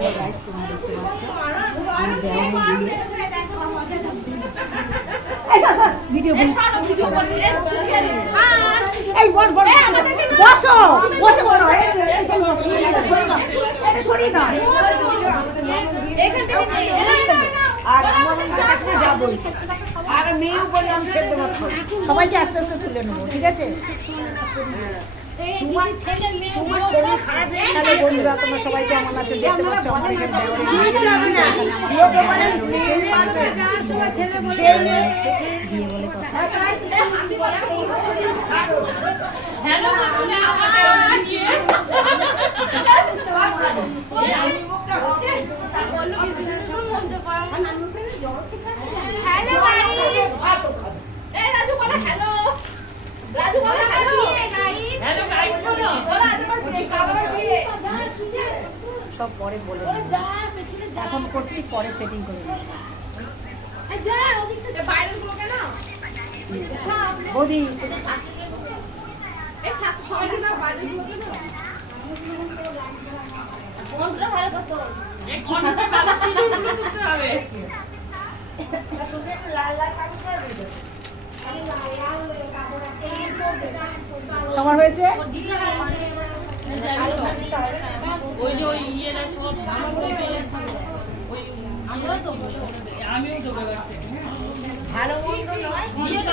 Hello guys, তোমরা দেখতে পাচ্ছ আমি দেওয়ানি দিয়ে ভিডিও এই বল বল বসো বসে বলো সরিয়ে দাও আর আমাদের কাছে যাবো আর মেয়েও বলে আমি সেদ্ধ ভাত খাবো। সবাইকে আস্তে আস্তে তুলে নেবো, ঠিক আছে? তোমার শরীর খারাপ হয়ে গেলে বন্ধুরা তোমরা সবাই কেমন আছো দেখতে পাচ্ছ। আমার এখানে দিয়ে বলে কথা সব পরে বলে এখন করছি, পরে সেটিং করে বৌদি সবার হয়েছে। ওই যে ওই ইয়েটা সব ওই আমিও তো ভালো মন্দ নয়, ভালো